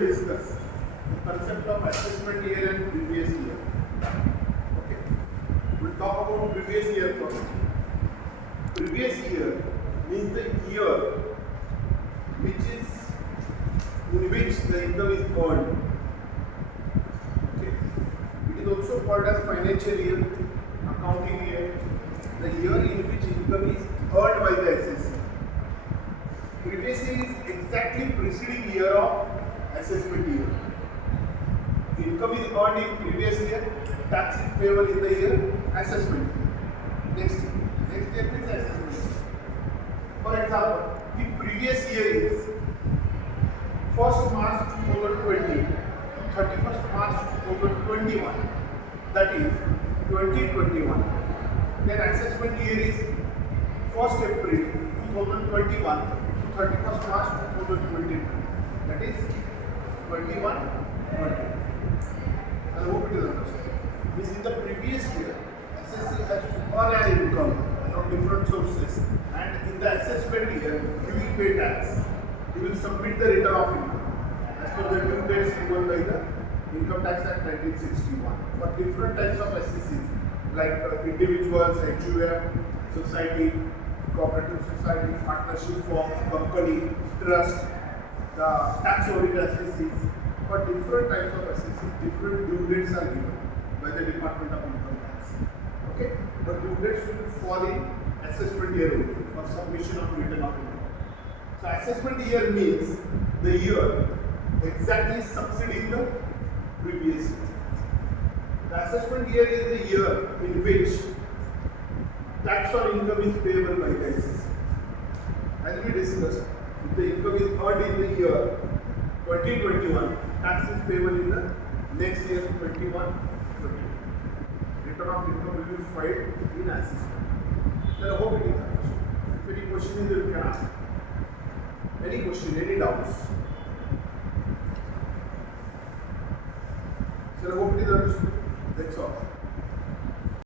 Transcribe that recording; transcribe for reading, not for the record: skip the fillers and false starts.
will discuss the concept of assessment year and previous year. Okay, we'll talk about previous year first. Previous year means the year in which the income is earned. Okay, it is also called as financial year, accounting year, the year in which income is earned by the assessee. Previous year is exactly preceding year of assessment year. Income is earned in previous year, tax is payable in the year assessment year. Next year is assessment year. For example, the previous year is 1st March 2020 to 31st March 2021. That is 2021. Then assessment year is 1st April 2021 to 31st March 2022. That is 21-20. I hope it is understood. This in the previous year, assessee has to earn an income from different sources, and in the assessment year, you will pay tax. You will submit the return of income as per the due dates given by the Income Tax Act 1961 for different types of assessees like individuals, HUF, society, cooperative society, partnership firms, company, trust, the tax audit assessees. For different types of assessees, different due dates are given by the Department of Income Tax. Okay, but due dates will fall in assessment year only for submission of return of income. So assessment year means the year exactly succeeding the previous year. The assessment year is the year in which tax on income is payable by the assessee. As we discussed, if the income is earned in the year 2021, tax is payable in the next year 21-20. Return of income will be filed in assessment. Then I hope it is understood. If any question is there, you can ask. Any question, any doubts? So I hope it is understood. That's all.